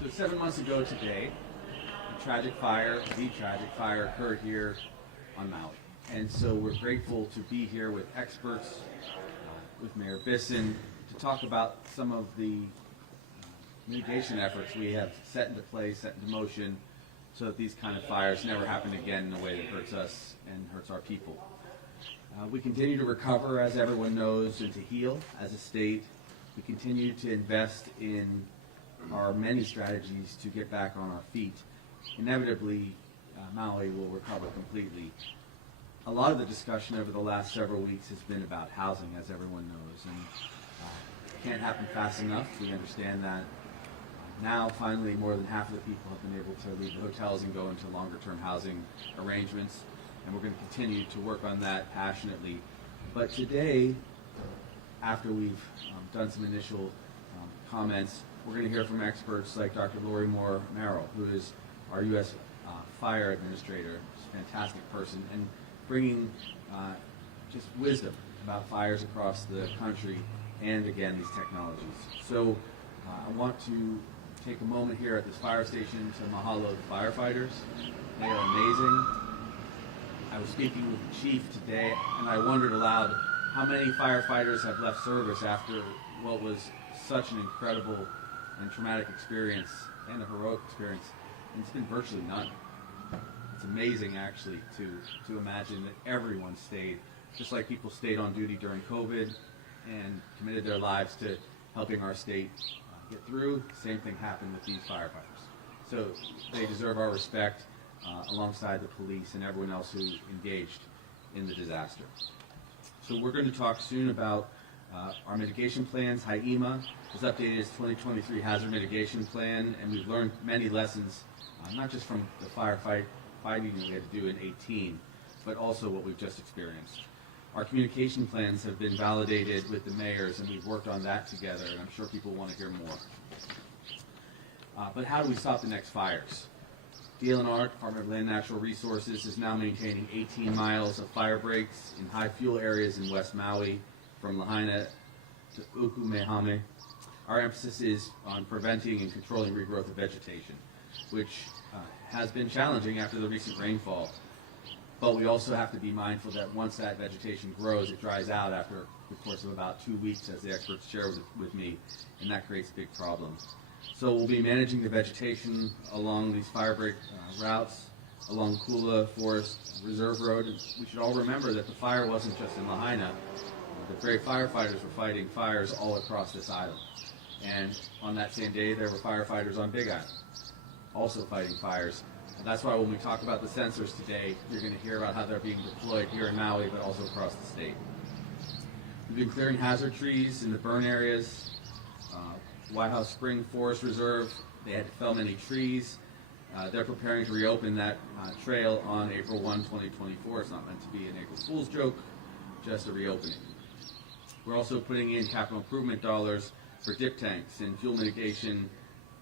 So 7 months ago today, the tragic fire occurred here on Maui. And so we're grateful to be here with experts, with Mayor Bissen, to talk about some of the mitigation efforts we have set into place, set into motion, so that these kind of fires never happen again in a way that hurts us and hurts our people. We continue to recover, as everyone knows, and to heal as a state. We continue to invest in our many strategies to get back on our feet. Inevitably, Maui will recover completely. A lot of the discussion over the last several weeks has been about housing, as everyone knows, and it can't happen fast enough. We understand that. Now, finally, more than half of the people have been able to leave the hotels and go into longer-term housing arrangements, and we're going to continue to work on that passionately. But today, after we've done some initial comments, we're going to hear from experts like Dr. Lori Moore-Merrill, who is our U.S. Fire Administrator. She's a fantastic person, and bringing just wisdom about fires across the country and, again, these technologies. So I want to take a moment here at this fire station to mahalo the firefighters. They are amazing. I was speaking with the chief today, and I wondered aloud how many firefighters have left service after what was such an incredible and traumatic experience and a heroic experience, and it's been virtually none. It's amazing, actually, to imagine that everyone stayed, just like people stayed on duty during COVID and committed their lives to helping our state get through. Same thing happened with these firefighters. So they deserve our respect alongside the police and everyone else who engaged in the disaster. So we're going to talk soon about our mitigation plans. HIEMA has updated its 2023 hazard mitigation plan, and we've learned many lessons, not just from the fighting we had to do in 18, but also what we've just experienced. Our communication plans have been validated with the mayors, and we've worked on that together, and I'm sure people want to hear more. But how do we stop the next fires? DLNR, Department of Land and Natural Resources, is now maintaining 18 miles of fire breaks in high fuel areas in West Maui, from Lahaina to Ukumehame. Our emphasis is on preventing and controlling regrowth of vegetation, which has been challenging after the recent rainfall. But we also have to be mindful that once that vegetation grows, it dries out after the course of about 2 weeks, as the experts share with me, and that creates a big problem. So we'll be managing the vegetation along these fire break routes, along Kula Forest Reserve Road. And we should all remember that the fire wasn't just in Lahaina. The very firefighters were fighting fires all across this island. And on that same day, there were firefighters on Big Island, also fighting fires. And that's why when we talk about the sensors today, you're going to hear about how they're being deployed here in Maui, but also across the state. We've been clearing hazard trees in the burn areas. White House Spring Forest Reserve, they had to fell many trees. They're preparing to reopen that trail on April 1, 2024. It's not meant to be an April Fool's joke, just a reopening. We're also putting in capital improvement dollars for dip tanks and fuel mitigation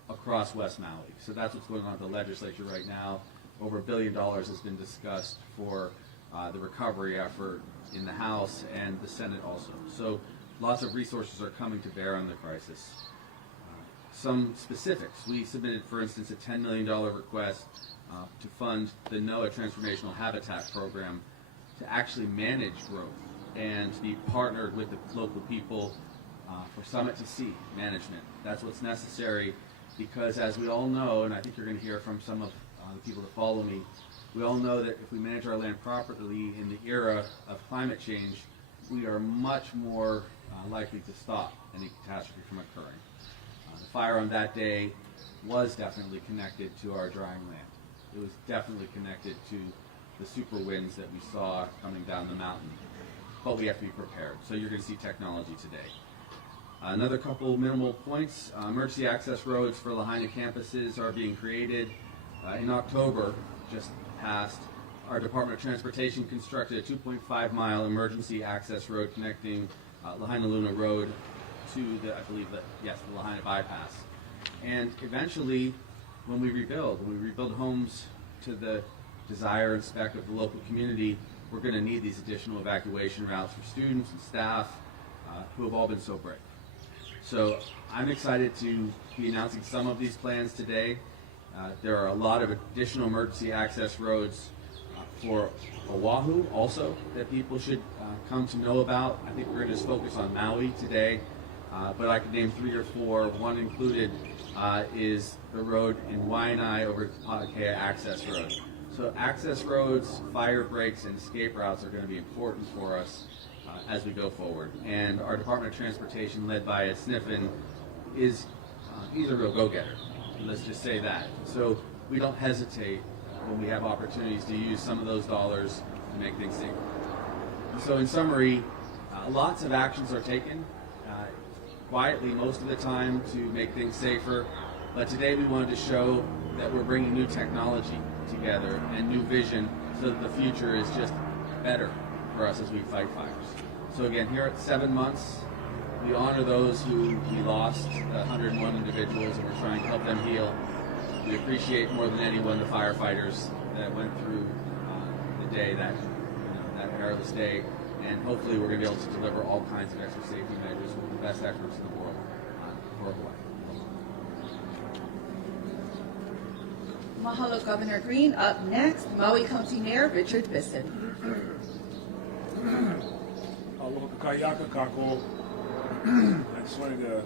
across West Maui. So that's what's going on at the legislature right now. Over $1 billion has been discussed for the recovery effort in the House and the Senate also. So lots of resources are coming to bear on the crisis. Some specifics. We submitted, for instance, a $10 million request to fund the NOAA Transformational Habitat Program to actually manage growth and to be partnered with the local people for Summit to Sea management. That's what's necessary because, as we all know, and I think you're going to hear from some of the people that follow me, we all know that if we manage our land properly in the era of climate change, we are much more likely to stop any catastrophe from occurring. The fire on that day was definitely connected to our drying land. It was definitely connected to the super winds that we saw coming down the mountain. But we have to be prepared. So you're going to see technology today. Another couple minimal points. Emergency access roads for Lahaina campuses are being created. In October, just passed, our Department of Transportation constructed a 2.5-mile emergency access road connecting Lahaina Luna Road to the Lahaina bypass. And eventually, when we rebuild homes to the desire and spec of the local community, we're going to need these additional evacuation routes for students and staff who have all been so brave. So I'm excited to be announcing some of these plans today. There are a lot of additional emergency access roads for Oahu also that people should come to know about. I think we're going to just focus on Maui today, but I could name 3 or 4. One included is the road in Waianae over to Paakea Access Road. So access roads, fire breaks, and escape routes are going to be important for us as we go forward. And our Department of Transportation, led by Ed Sniffen, he's a real go-getter. Let's just say that. So we don't hesitate when we have opportunities to use some of those dollars to make things safer. So in summary, lots of actions are taken quietly most of the time to make things safer. But today we wanted to show that we're bringing new technology together and new vision so that the future is just better for us as we fight fires. So again, here at 7 months, we honor those who we lost, 101 individuals, and we're trying to help them heal. We appreciate more than anyone the firefighters that went through the day, that perilous day, and hopefully we're going to be able to deliver all kinds of extra safety measures with the best experts in the world for Hawaii. Mahalo, Governor Green. Up next, Maui County Mayor Richard Bissen. Aloha kakayaka kako. I just wanted to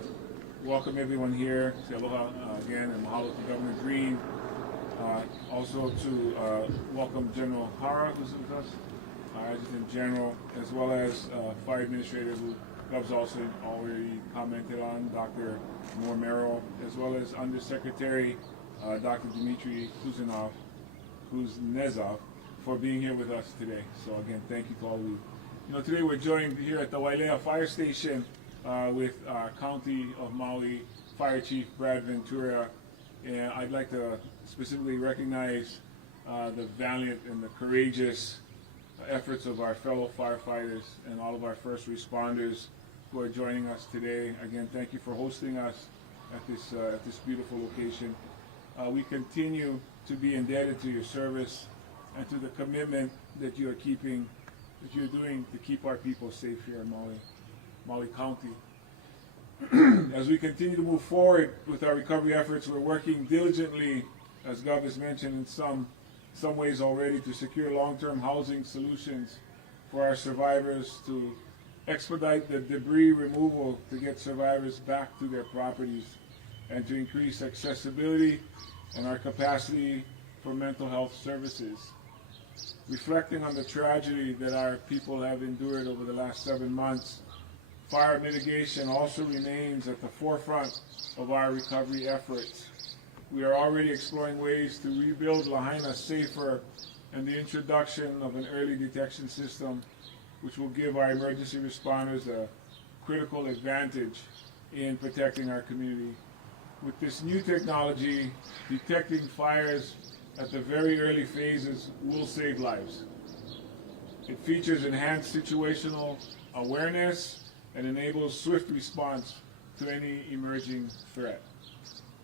welcome everyone here. Say aloha again, and mahalo to Governor Green. Also to welcome General Hara, who's with us, Adjutant General, as well as Fire Administrator, who Gov's also already commented on, Dr. Mayor, as well as Undersecretary Dr. Dimitri Kuznetsov, for being here with us today. So again, thank you to all of you. Today we're joined here at the Wailea Fire Station with our County of Maui Fire Chief Brad Ventura, and I'd like to specifically recognize the valiant and the courageous efforts of our fellow firefighters and all of our first responders who are joining us today. Again, thank you for hosting us at this beautiful location. We continue to be indebted to your service and to the commitment that you're doing to keep our people safe here in Maui County. As we continue to move forward with our recovery efforts, we're working diligently, as Gov has mentioned, in some ways already, to secure long-term housing solutions for our survivors, to expedite the debris removal to get survivors back to their properties, and to increase accessibility and our capacity for mental health services. Reflecting on the tragedy that our people have endured over the last 7 months, fire mitigation also remains at the forefront of our recovery efforts. We are already exploring ways to rebuild Lahaina safer, and the introduction of an early detection system which will give our emergency responders a critical advantage in protecting our community. With this new technology, detecting fires at the very early phases will save lives. It features enhanced situational awareness and enables swift response to any emerging threat.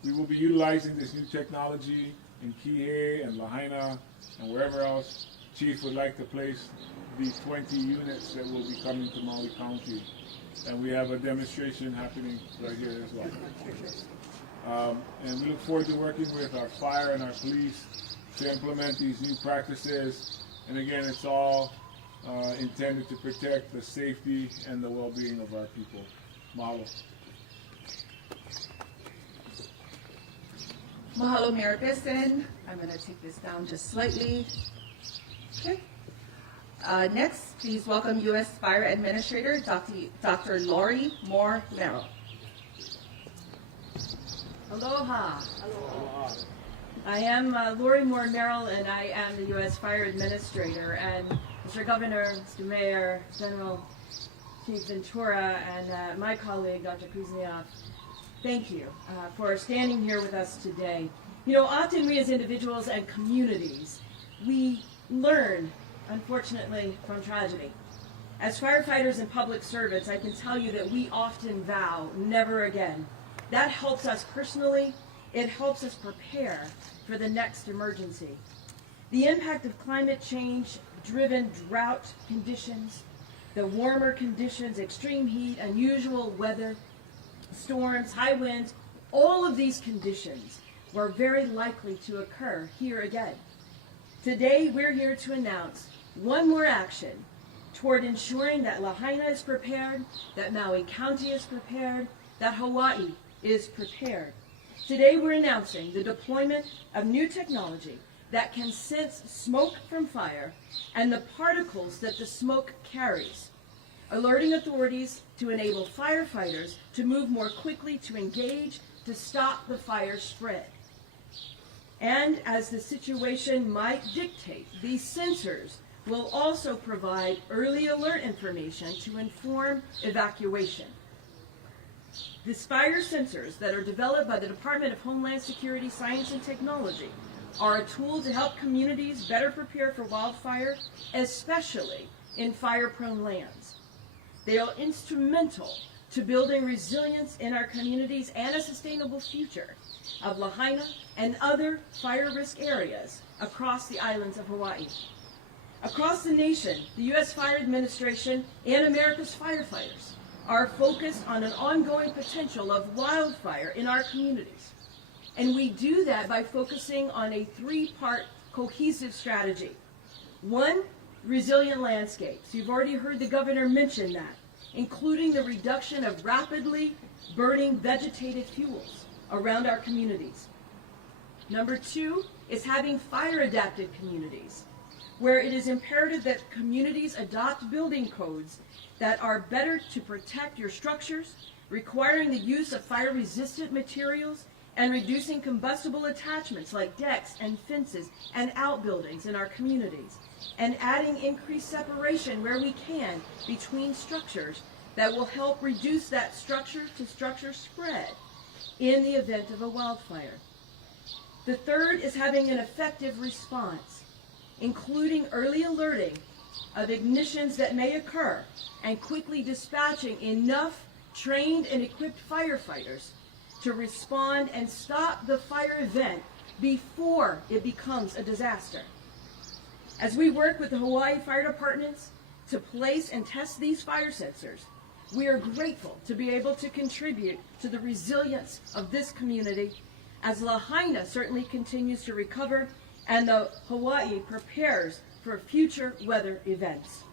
We will be utilizing this new technology in Kihei and Lahaina and wherever else Chief would like to place the 20 units that will be coming to Maui County. And we have a demonstration happening right here as well. And we look forward to working with our fire and our police to implement these new practices. And again, it's all intended to protect the safety and the well-being of our people. Mahalo. Mahalo, Mayor Bissen. I'm going to take this down just slightly. Okay. Next, please welcome U.S. Fire Administrator Dr. Lori Moore Merrill. Aloha. Aloha. I am Lori Moore Merrill, and I am the U.S. Fire Administrator. And Mr. Governor, Mr. Mayor, General Chief Ventura, and my colleague, Dr. Kuznetsov, thank you for standing here with us today. Often we as individuals and communities, we learn, unfortunately, from tragedy. As firefighters and public servants, I can tell you that we often vow never again. That helps us personally. It helps us prepare for the next emergency. The impact of climate change-driven drought conditions, the warmer conditions, extreme heat, unusual weather, storms, high winds, all of these conditions were very likely to occur here again. Today, we're here to announce one more action toward ensuring that Lahaina is prepared, that Maui County is prepared, that Hawaii is prepared. Today, we're announcing the deployment of new technology that can sense smoke from fire and the particles that the smoke carries, alerting authorities to enable firefighters to move more quickly to engage to stop the fire spread. And as the situation might dictate, these sensors will also provide early alert information to inform evacuation. These fire sensors that are developed by the Department of Homeland Security, Science and Technology are a tool to help communities better prepare for wildfire, especially in fire-prone lands. They are instrumental to building resilience in our communities and a sustainable future of Lahaina and other fire risk areas across the islands of Hawaii. Across the nation, the U.S. Fire Administration and America's firefighters are focused on an ongoing potential of wildfire in our communities. And we do that by focusing on a three-part cohesive strategy. One, resilient landscapes. You've already heard the governor mention that, including the reduction of rapidly burning vegetative fuels around our communities. Number two is having fire-adapted communities, where it is imperative that communities adopt building codes that are better to protect your structures, requiring the use of fire-resistant materials and reducing combustible attachments like decks and fences and outbuildings in our communities, and adding increased separation where we can between structures that will help reduce that structure-to-structure spread in the event of a wildfire. The third is having an effective response, including early alerting of ignitions that may occur and quickly dispatching enough trained and equipped firefighters to respond and stop the fire event before it becomes a disaster. As we work with the Hawaii Fire Departments to place and test these fire sensors, we are grateful to be able to contribute to the resilience of this community as Lahaina certainly continues to recover and the Hawaii prepares for future weather events.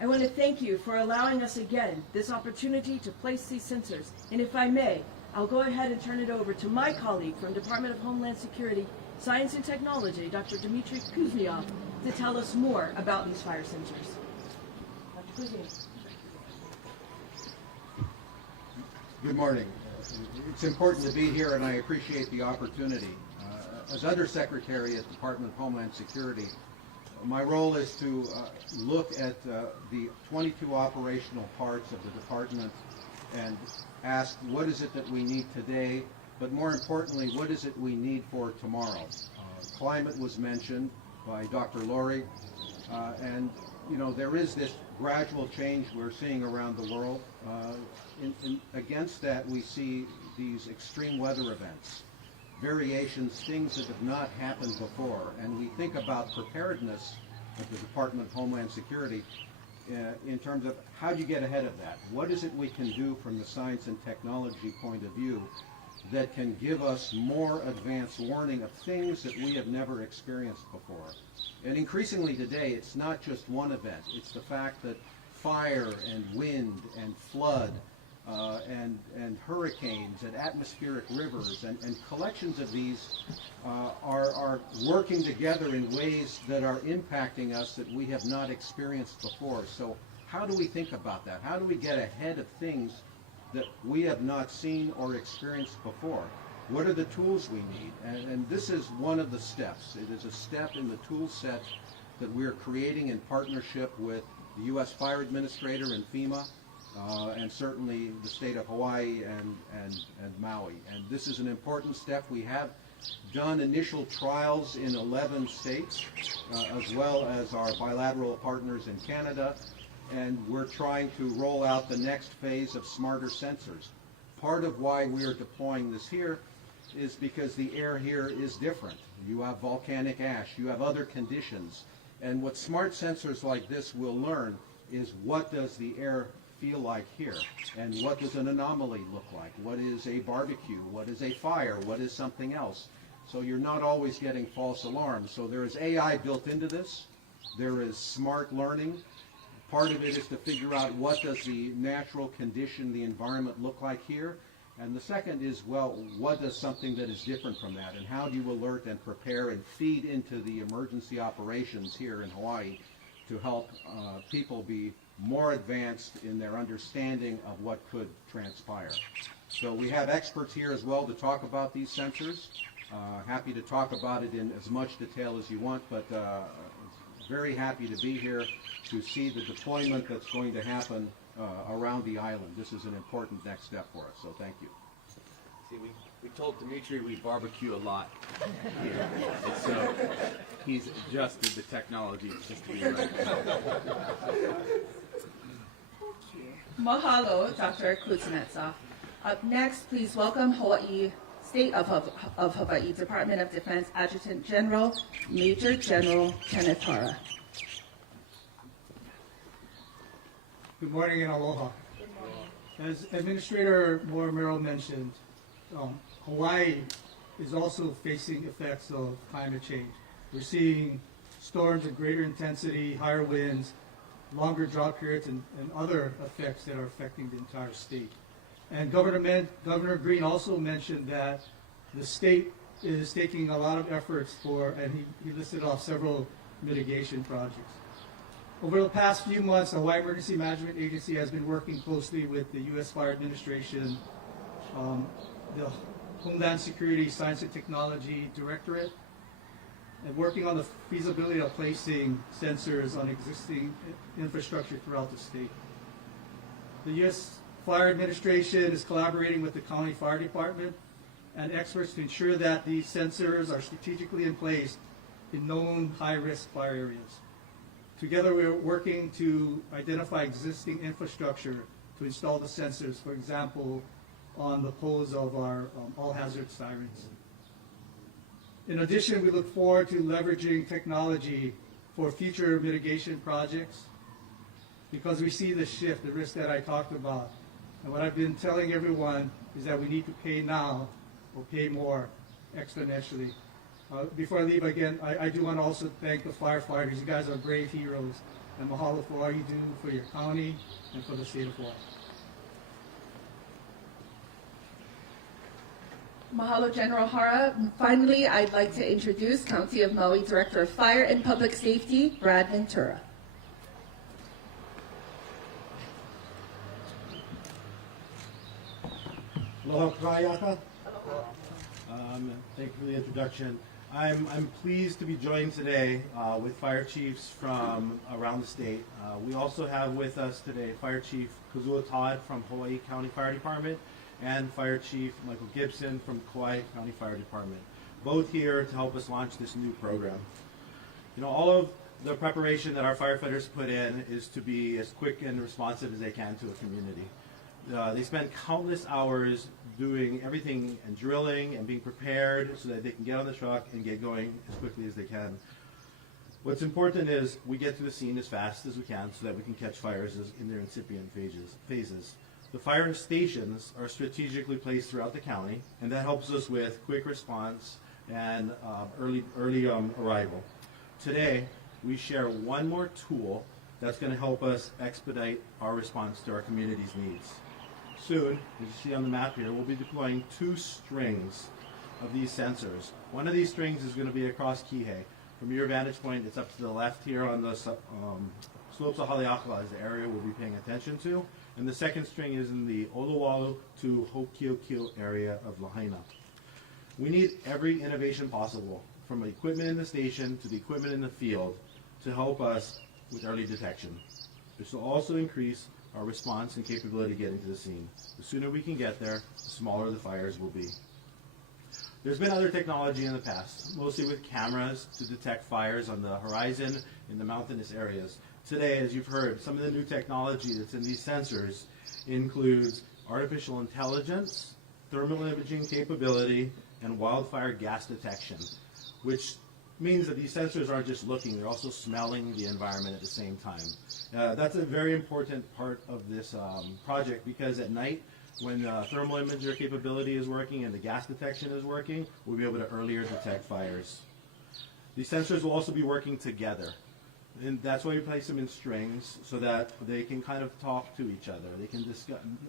I want to thank you for allowing us again this opportunity to place these sensors. And if I may, I'll go ahead and turn it over to my colleague from Department of Homeland Security, Science and Technology, Dr. Dimitri Kov, to tell us more about these fire sensors. Dr. Kuzniov. Good morning. It's important to be here, and I appreciate the opportunity. As Undersecretary at the Department of Homeland Security, my role is to look at the 22 operational parts of the department and ask what is it that we need today, but more importantly, what is it we need for tomorrow. Climate was mentioned by Dr. Laurie, and you know, there is this gradual change we're seeing around the world. Against that, we see these extreme weather events, variations, things that have not happened before. And we think about preparedness at the Department of Homeland Security in terms of how do you get ahead of that? What is it we can do from the science and technology point of view that can give us more advanced warning of things that we have never experienced before? And increasingly today, it's not just one event. It's the fact that fire and wind and flood and hurricanes and atmospheric rivers and collections of these are working together in ways that are impacting us that we have not experienced before. So how do we think about that? How do we get ahead of things that we have not seen or experienced before? What are the tools we need? And this is one of the steps. It is a step in the tool set that we're creating in partnership with the U.S. Fire Administrator and FEMA, and certainly the state of Hawaii and Maui. And this is an important step. We have done initial trials in 11 states, as well as our bilateral partners in Canada, and we're trying to roll out the next phase of smarter sensors. Part of why we're deploying this here is because the air here is different. You have volcanic ash, you have other conditions, and what smart sensors like this will learn is what does the air feel like here? And what does an anomaly look like? What is a barbecue? What is a fire? What is something else? So you're not always getting false alarms. So there is AI built into this. There is smart learning. Part of it is to figure out what does the natural condition, the environment look like here. And the second is, well, what does something that is different from that? And how do you alert and prepare and feed into the emergency operations here in Hawaii to help people be more advanced in their understanding of what could transpire. So we have experts here as well to talk about these sensors. Happy to talk about it in as much detail as you want, but very happy to be here to see the deployment that's going to happen around the island. This is an important next step for us, so thank you. See, we told Dimitri we barbecue a lot here, and so he's adjusted the technology just to be right. Mahalo, Dr. Kuznetsov. Up next, please welcome Hawaii State of Hawaii Department of Defense Adjutant General, Major General Kenneth Hara. Good morning and aloha. As Administrator Maui Mayor mentioned, Hawaii is also facing effects of climate change. We're seeing storms of greater intensity, higher winds, longer drought periods, and other effects that are affecting the entire state. And Governor Green also mentioned that the state is taking a lot of efforts and he listed off several mitigation projects. Over the past few months, the Hawaii Emergency Management Agency has been working closely with the U.S. Fire Administration, the Homeland Security Science and Technology Directorate, and working on the feasibility of placing sensors on existing infrastructure throughout the state. The U.S. Fire Administration is collaborating with the County Fire Department and experts to ensure that these sensors are strategically in place in known high-risk fire areas. Together, we are working to identify existing infrastructure to install the sensors, for example, on the poles of our all-hazard sirens. In addition, we look forward to leveraging technology for future mitigation projects because we see the shift, the risk that I talked about. And what I've been telling everyone is that we need to pay now or pay more exponentially. Before I leave again, I do want to also thank the firefighters. You guys are brave heroes. And mahalo for all you do for your county and for the state of Hawaii. Mahalo, General Hara. Finally, I'd like to introduce County of Maui Director of Fire and Public Safety, Brad Ventura. Aloha Kayaka. Thank you for the introduction. I'm pleased to be joined today with fire chiefs from around the state. We also have with us today Fire Chief Kuzua Todd from Hawaii County Fire Department and Fire Chief Michael Gibson from Kauai County Fire Department, both here to help us launch this new program. You know, all of the preparation that our firefighters put in is to be as quick and responsive as they can to a community. They spend countless hours doing everything and drilling and being prepared so that they can get on the truck and get going as quickly as they can. What's important is we get to the scene as fast as we can so that we can catch fires in their incipient phases. The fire stations are strategically placed throughout the county, and that helps us with quick response and early arrival. Today, we share one more tool that's going to help us expedite our response to our community's needs. Soon, as you see on the map here, we'll be deploying 2 strings of these sensors. One of these strings is going to be across Kihei. From your vantage point, it's up to the left here on the slopes of Haleakala is the area we'll be paying attention to. And the second string is in the Olowalu to Hokiokio area of Lahaina. We need every innovation possible, from the equipment in the station to the equipment in the field, to help us with early detection. This will also increase our response and capability getting to the scene. The sooner we can get there, the smaller the fires will be. There's been other technology in the past, mostly with cameras to detect fires on the horizon in the mountainous areas. Today, as you've heard, some of the new technology that's in these sensors includes artificial intelligence, thermal imaging capability, and wildfire gas detection, which means that these sensors aren't just looking, they're also smelling the environment at the same time. That's a very important part of this project, because at night, when the thermal imager capability is working and the gas detection is working, we'll be able to earlier detect fires. These sensors will also be working together. And that's why we place them in strings, so that they can kind of talk to each other. They can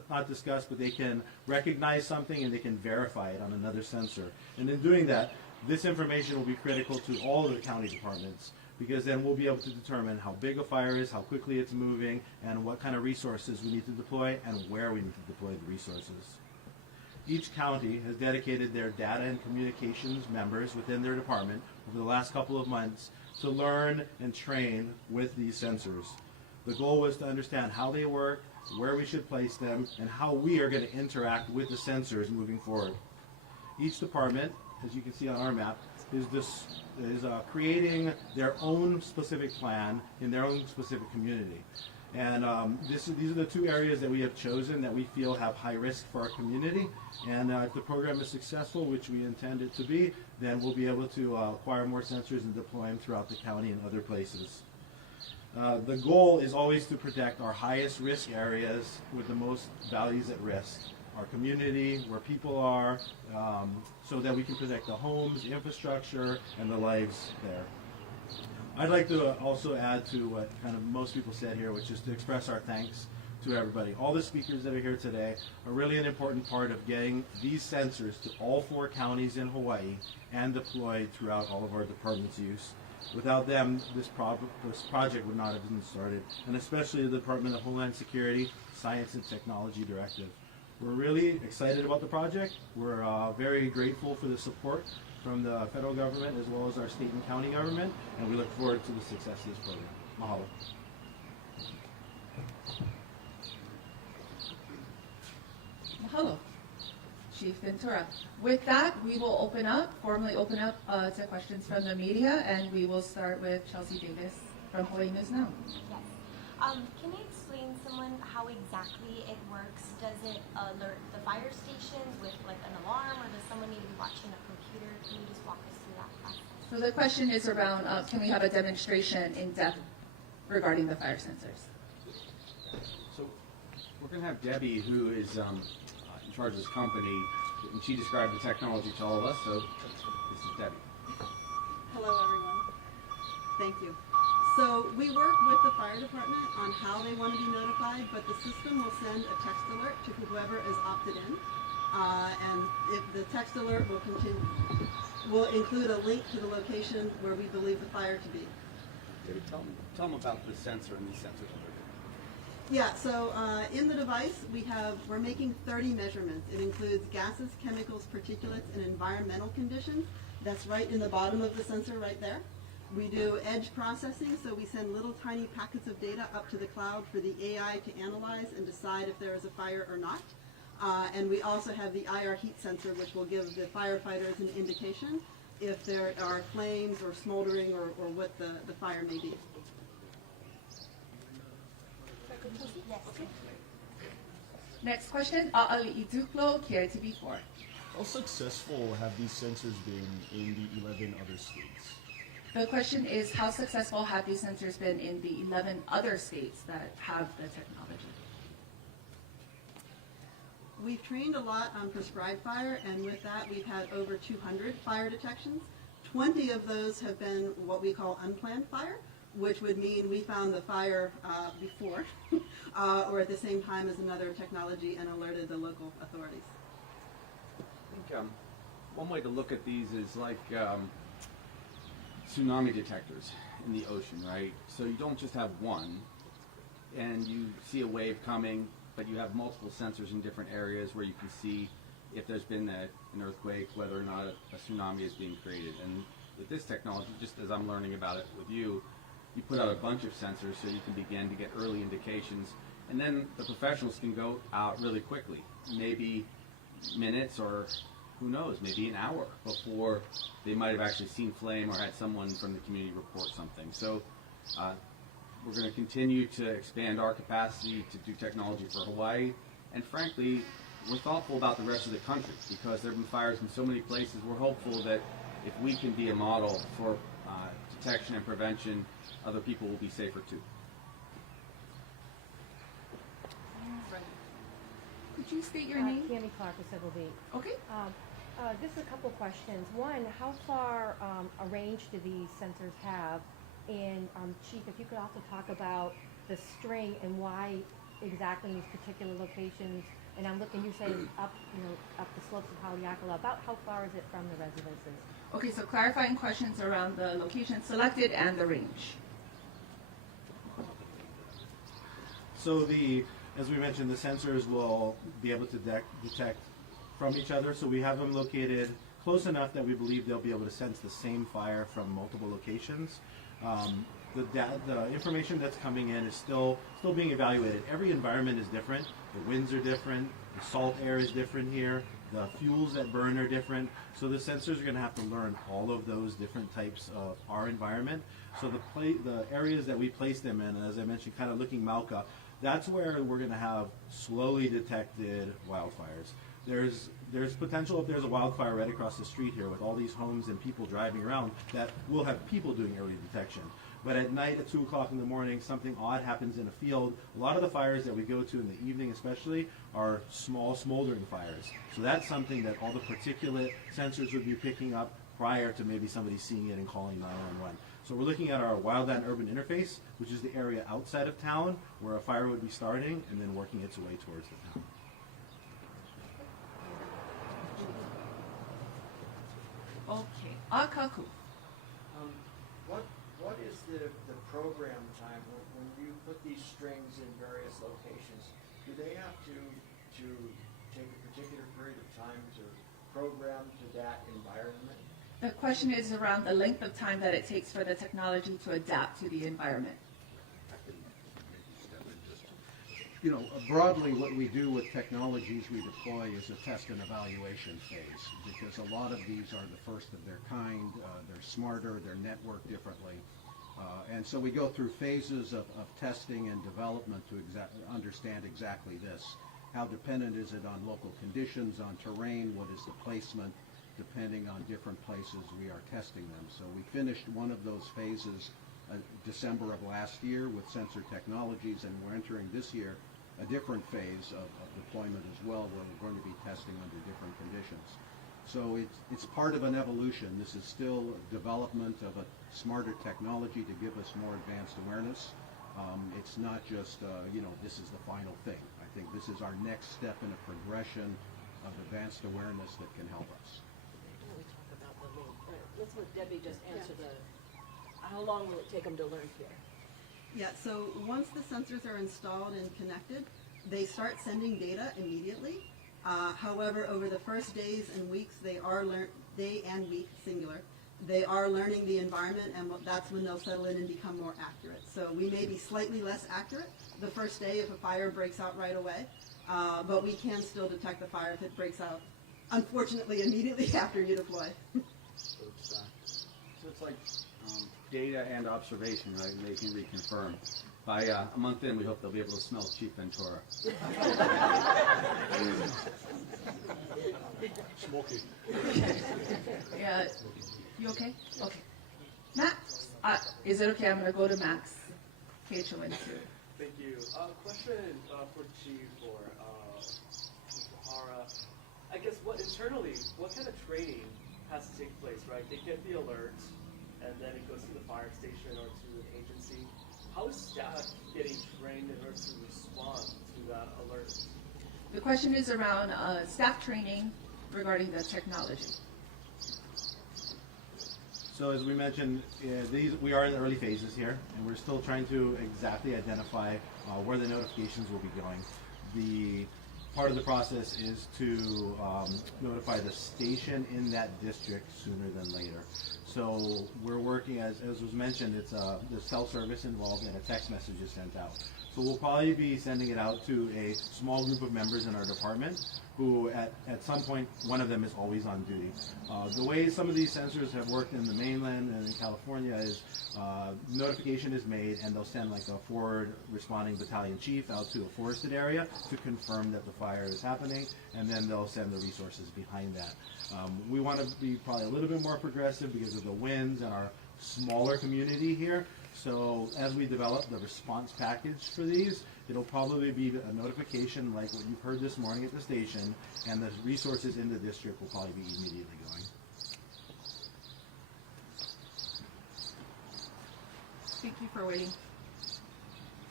not discuss, but they can recognize something and they can verify it on another sensor. And in doing that, this information will be critical to all of the county departments, because then we'll be able to determine how big a fire is, how quickly it's moving, and what kind of resources we need to deploy and where we need to deploy the resources. Each county has dedicated their data and communications members within their department over the last couple of months to learn and train with these sensors. The goal was to understand how they work, where we should place them, and how we are going to interact with the sensors moving forward. Each department, as you can see on our map, is creating their own specific plan in their own specific community. And these are the two areas that we have chosen that we feel have high risk for our community. And if the program is successful, which we intend it to be, then we'll be able to acquire more sensors and deploy them throughout the county and other places. The goal is always to protect our highest risk areas with the most values at risk. Our community, where people are, so that we can protect the homes, the infrastructure, and the lives there. I'd like to also add to what kind of most people said here, which is to express our thanks to everybody. All the speakers that are here today are really an important part of getting these sensors to all 4 counties in Hawaii and deployed throughout all of our departments' use. Without them, this project would not have been started, and especially the Department of Homeland Security Science and Technology Directive. We're really excited about the project. We're very grateful for the support from the federal government as well as our state and county government, and we look forward to the success of this program. Mahalo. Mahalo, Chief Ventura. With that, we will formally open up to questions from the media, and we will start with Chelsea Davis from Hawaii News Now. Yes. Can you explain someone how exactly it works? Does it alert the fire stations with like an alarm, or does someone need to be watching a computer? Can you just walk us through that process? So the question is around, can we have a demonstration in depth regarding the fire sensors? So we're going to have Debbie, who is in charge of this company, and she described the technology to all of us. So this is Debbie. Hello, everyone. Thank you. So we work with the fire department on how they want to be notified, but the system will send a text alert to whoever is opted in. And if the text alert will include a link to the location where we believe the fire to be. Debbie, tell them about the sensor and these sensors. Yeah, so in the device we're making 30 measurements. It includes gases, chemicals, particulates, and environmental conditions. That's right in the bottom of the sensor right there. We do edge processing, so we send little tiny packets of data up to the cloud for the AI to analyze and decide if there is a fire or not. And we also have the IR heat sensor, which will give the firefighters an indication if there are flames or smoldering or what the fire may be. Next question, A'ali Iduklo, KITV4. How successful have these sensors been in the 11 other states? The question is, how successful have these sensors been in the 11 other states that have the technology? We've trained a lot on prescribed fire, and with that we've had over 200 fire detections. 20 of those have been what we call unplanned fire, which would mean we found the fire before or at the same time as another technology and alerted the local authorities. I think one way to look at these is like tsunami detectors in the ocean, right? So you don't just have one, and you see a wave coming, but you have multiple sensors in different areas where you can see if there's been an earthquake, whether or not a tsunami is being created. And with this technology, just as I'm learning about it with you, you put out a bunch of sensors so you can begin to get early indications, and then the professionals can go out really quickly, maybe minutes or who knows, maybe an hour before they might have actually seen flame or had someone from the community report something. So we're going to continue to expand our capacity to do technology for Hawaii, and frankly, we're thoughtful about the rest of the country because there have been fires in so many places. We're hopeful that if we can be a model for detection and prevention, other people will be safer too. Could you state your name? Tammy Clark with Civil Beat. Okay. Just a couple of questions. One, how far a range do these sensors have? And Chief, if you could also talk about the string and why exactly in these particular locations. And I'm looking, you say up, up the slopes of Haleakala. About how far is it from the residences? Okay, so clarifying questions around the location selected and the range. So as we mentioned, the sensors will be able to detect from each other. So we have them located close enough that we believe they'll be able to sense the same fire from multiple locations. The information that's coming in is still being evaluated. Every environment is different. The winds are different. The salt air is different here. The fuels that burn are different. So the sensors are going to have to learn all of those different types of our environment. So the areas that we place them in, as I mentioned, kind of looking Mauka, that's where we're going to have slowly detected wildfires. There's potential if there's a wildfire right across the street here with all these homes and people driving around that we'll have people doing early detection. But at night at 2 o'clock in the morning, something odd happens in a field. A lot of the fires that we go to in the evening especially are small smoldering fires. So that's something that all the particulate sensors would be picking up prior to maybe somebody seeing it and calling 911. So we're looking at our wildland urban interface, which is the area outside of town where a fire would be starting and then working its way towards the town. Okay. Akaku. What is the program time when you put these strings in various locations? Do they have to take a particular period of time to program to that environment? The question is around the length of time that it takes for the technology to adapt to the environment. Broadly what we do with technologies we deploy is a test and evaluation phase, because a lot of these are the first of their kind. They're smarter, they're networked differently. And so we go through phases of testing and development to understand exactly this. How dependent is it on local conditions, on terrain? What is the placement, depending on different places we are testing them? So we finished one of those phases December of last year with sensor technologies, and we're entering this year a different phase of deployment as well, where we're going to be testing under different conditions. So it's part of an evolution. This is still development of a smarter technology to give us more advanced awareness. It's not just, this is the final thing. I think this is our next step in a progression of advanced awareness that can help us. Let's let Debbie just answer how long will it take them to learn here? Yeah, so once the sensors are installed and connected, they start sending data immediately. However, over the first days and weeks, they are learning the environment, and that's when they'll settle in and become more accurate. So we may be slightly less accurate the first day if a fire breaks out right away, but we can still detect the fire if it breaks out, unfortunately, immediately after you deploy. So it's like data and observation, right? They can reconfirm. By a month in, we hope they'll be able to smell Chief Ventura. Smoky. Yeah. You okay? Okay. Max, is it okay? I'm going to go to Max. KHON2. Thank you. Question for Chief or Hara. I guess internally, what kind of training has to take place, right? They get the alert, and then it goes to the fire station or to an agency. How is staff getting trained in order to respond to that alert? The question is around staff training regarding the technology. So as we mentioned, we are in the early phases here, and we're still trying to exactly identify where the notifications will be going. The part of the process is to notify the station in that district sooner than later. So we're working, as was mentioned, there's self-service involved and a text message is sent out. So we'll probably be sending it out to a small group of members in our department who at some point, one of them is always on duty. The way some of these sensors have worked in the mainland and in California is notification is made and they'll send like a forward responding battalion chief out to a forested area to confirm that the fire is happening, and then they'll send the resources behind that. We want to be probably a little bit more progressive because of the winds and our smaller community here. So as we develop the response package for these, it'll probably be a notification like what you've heard this morning at the station, and the resources in the district will probably be immediately going. Thank you for waiting.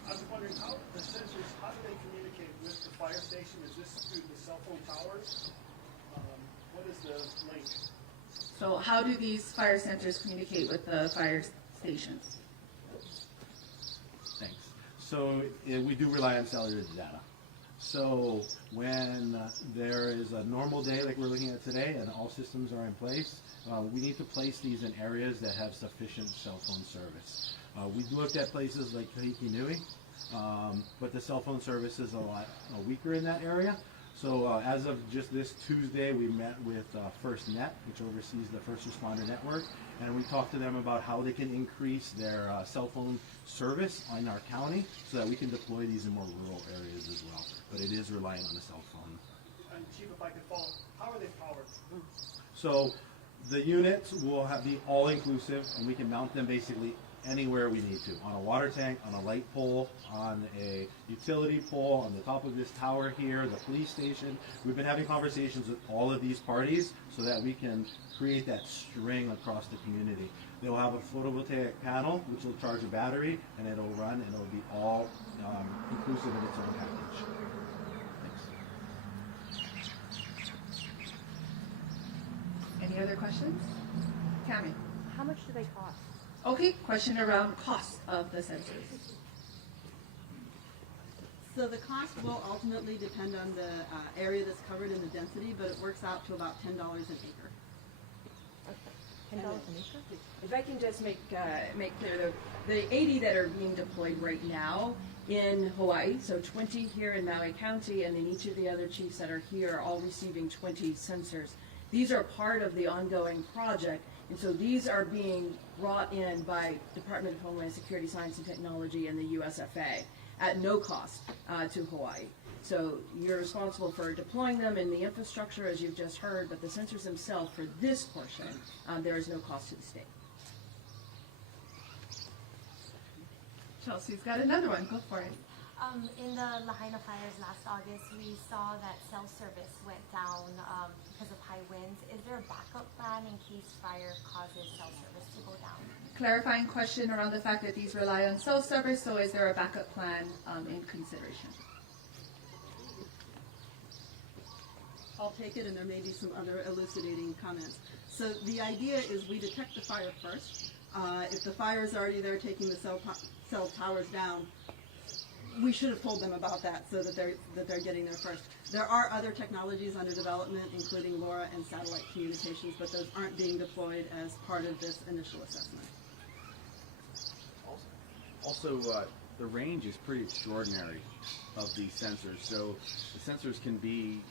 I was wondering how the sensors, how do they communicate with the fire station? Is this through the cell phone towers? What is the link? So how do these fire sensors communicate with the fire stations? Thanks. So we do rely on cellular data. So when there is a normal day like we're looking at today and all systems are in place, we need to place these in areas that have sufficient cell phone service. We've looked at places like Kahiki Nui, but the cell phone service is a lot weaker in that area. So as of just this Tuesday, we met with FirstNet, which oversees the first responder network, and we talked to them about how they can increase their cell phone service in our county so that we can deploy these in more rural areas as well. But it is reliant on the cell phone. And Chief, if I could follow, how are they powered? So the units will be all-inclusive, and we can mount them basically anywhere we need to, on a water tank, on a light pole, on a utility pole, on the top of this tower here, the police station. We've been having conversations with all of these parties so that we can create that string across the community. They'll have a photovoltaic panel which will charge a battery, and it'll run, and it'll be all inclusive in its own package. Thanks. Any other questions? Tammy? How much do they cost? Okay, question around cost of the sensors. So the cost will ultimately depend on the area that's covered and the density, but it works out to about $10 an acre. $10 an acre? If I can just make clear, the 80 that are being deployed right now in Hawaii, so 20 here in Maui County, and then each of the other chiefs that are here are all receiving 20 sensors. These are part of the ongoing project, and so these are being brought in by Department of Homeland Security, Science and Technology, and the USFA at no cost to Hawaii. So you're responsible for deploying them in the infrastructure, as you've just heard, but the sensors themselves for this portion, there is no cost to the state. Chelsea's got another one. Go for it. In the Lahaina fires last August, we saw that cell service went down because of high winds. Is there a backup plan in case fire causes cell service to go down? Clarifying question around the fact that these rely on cell service, so is there a backup plan in consideration? I'll take it, and there may be some other elucidating comments. So the idea is we detect the fire first. If the fire is already there taking the cell towers down, we should have told them about that so that they're getting there first. There are other technologies under development, including LoRa and satellite communications, but those aren't being deployed as part of this initial assessment. Also, the range is pretty extraordinary of these sensors. So the sensors can be,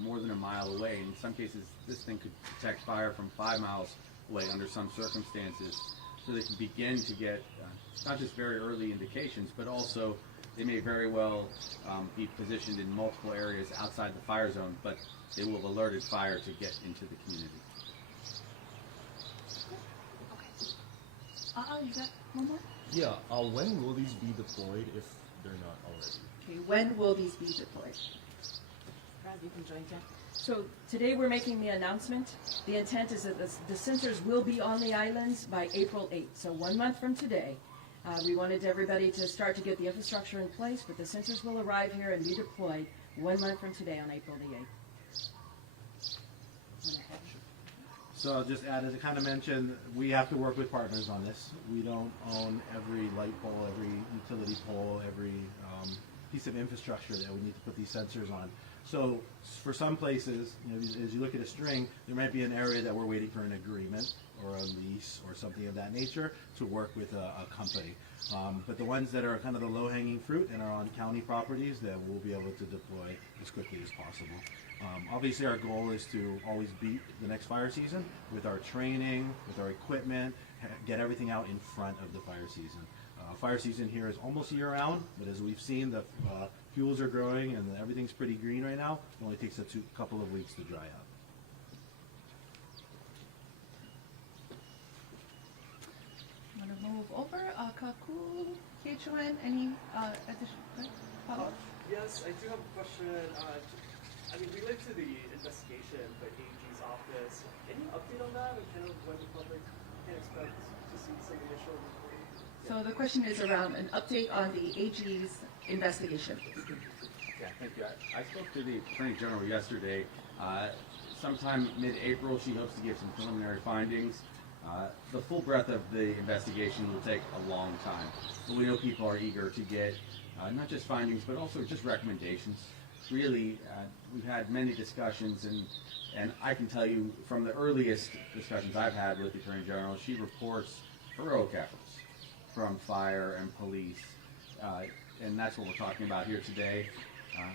more than a mile away. In some cases, this thing could detect fire from 5 miles away under some circumstances. So they can begin to get not just very early indications, but also they may very well be positioned in multiple areas outside the fire zone, but they will have alerted fire to get into the community. You got one more? Yeah, when will these be deployed if they're not already? Okay, when will these be deployed? Brad, you can join Jack. So today we're making the announcement. The intent is that the sensors will be on the islands by April 8th, so 1 month from today. We wanted everybody to start to get the infrastructure in place, but the sensors will arrive here and be deployed 1 month from today on April the 8th. So I'll just add, as I kind of mentioned, we have to work with partners on this. We don't own every light pole, every utility pole, every piece of infrastructure that we need to put these sensors on. So for some places, as you look at a string, there might be an area that we're waiting for an agreement or a lease or something of that nature to work with a company. But the ones that are kind of the low-hanging fruit and are on county properties, that we'll be able to deploy as quickly as possible. Obviously, our goal is to always beat the next fire season with our training, with our equipment, get everything out in front of the fire season. Fire season here is almost year-round, but as we've seen, the fuels are growing and everything's pretty green right now. It only takes a couple of weeks to dry up. constituent, any additional follow-up? Yes, I do have a question. I mean, related to the investigation by AG's office, any update on that, and kind of when the public can expect to see some initial reporting? So the question is around an update on the AG's investigation. Yeah, thank you. I spoke to the Attorney General yesterday. Sometime mid-April, she hopes to give some preliminary findings. The full breadth of the investigation will take a long time. But we know people are eager to get not just findings, but also just recommendations. Really, we've had many discussions, and I can tell you from the earliest discussions I've had with the Attorney General, she reports heroic efforts from fire and police, and that's what we're talking about here today.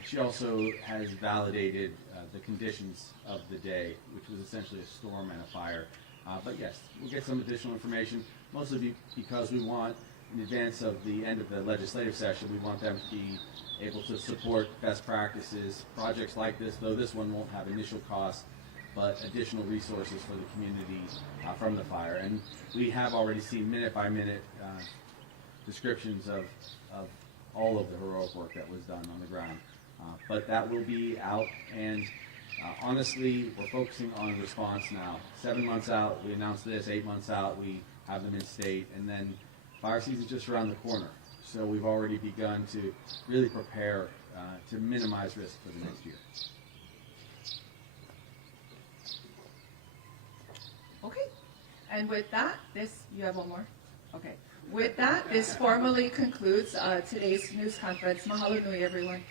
She also has validated the conditions of the day, which was essentially a storm and a fire. But yes, we'll get some additional information, mostly because we want, in advance of the end of the legislative session, we want them to be able to support best practices, projects like this, though this one won't have initial costs, but additional resources for the community from the fire. And we have already seen minute-by-minute descriptions of all of the heroic work that was done on the ground. But that will be out, and honestly, we're focusing on response now. 7 months out, we announced this. 8 months out, we have them in state, and then fire season's just around the corner. So we've already begun to really prepare to minimize risk for the next year. Okay. And with that, you have one more? Okay. With that, this formally concludes today's news conference. Mahalo nui, everyone.